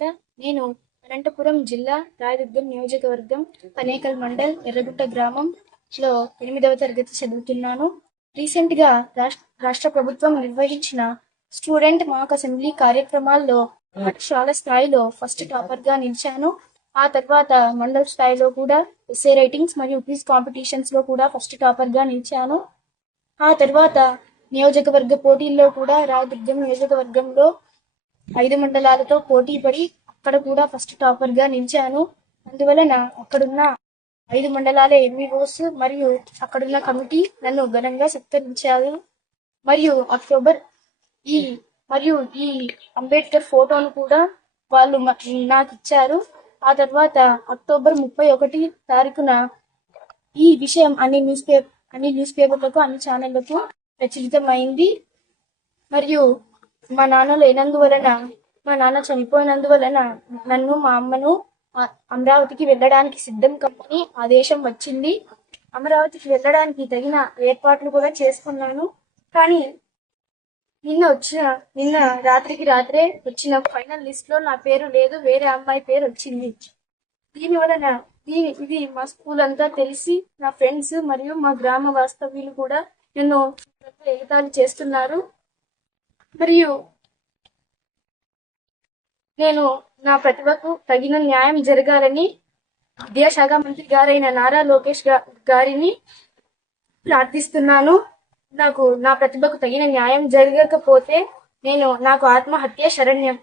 సుజాత. నేను అనంతపురం జిల్లా రాయదుర్గం నియోజకవర్గం పనేకల్ మండల్ ఎర్రగుట్ట గ్రామంలో 8వ తరగతి చదువుతున్నాను. రీసెంట్ గా రాష్ట్ర ప్రభుత్వం నిర్వహించిన స్టూడెంట్ మాక్ అసెంబ్లీ కార్యక్రమాల్లో పాఠశాల స్థాయిలో ఫస్ట్ టాపర్ గా నిలిచాను. ఆ తర్వాత మండల్ స్థాయిలో కూడా ఎస్ఏ రైటింగ్స్ మరియు క్విజ్ కాంపిటీషన్స్ లో కూడా ఫస్ట్ టాపర్ గా నిలిచాను. ఆ తర్వాత నియోజకవర్గ పోటీల్లో కూడా రాయదుర్గం నియోజకవర్గంలో 5 మండలాలతో పోటీ పడి అక్కడ కూడా ఫస్ట్ టాపర్ గా నిలిచాను. అందువలన అక్కడున్న 5 మండలాల ఎంఈఓస్ మరియు అక్కడున్న కమిటీ నన్ను ఘనంగా సత్కరించారు. మరియు ఈ అంబేద్కర్ ఫోటోను కూడా వాళ్ళు నాకు ఇచ్చారు. ఆ తర్వాత అక్టోబర్ 31 తారీఖున ఈ విషయం అన్ని న్యూస్ పేపర్లకు అన్ని ఛానళ్లకు ప్రచురితమైంది. మరియు మా నాన్న చనిపోయినందువలన నన్ను మా అమ్మను అమరావతికి వెళ్ళడానికి సిద్ధం కమ్మని ఆదేశం వచ్చింది. అమరావతికి వెళ్ళడానికి తగిన ఏర్పాట్లు కూడా చేసుకున్నాను. కానీ నిన్న రాత్రికి రాత్రే వచ్చిన ఫైనల్ లిస్ట్ లో నా పేరు లేదు, వేరే అమ్మాయి పేరు వచ్చింది. దీనివలన ఇది మా స్కూల్ అంతా తెలిసి నా ఫ్రెండ్స్ మరియు మా గ్రామ వాస్తవ్యులు కూడా నన్ను ఎగతాళి చేస్తున్నారు. మరియు నేను నా ప్రతిభకు తగిన న్యాయం జరగాలని విద్యాశాఖ మంత్రి గారైన నారా లోకేష్ గారిని ప్రార్థిస్తున్నాను. నాకు నా ప్రతిభకు తగిన న్యాయం జరగకపోతే నాకు ఆత్మహత్య శరణ్యం.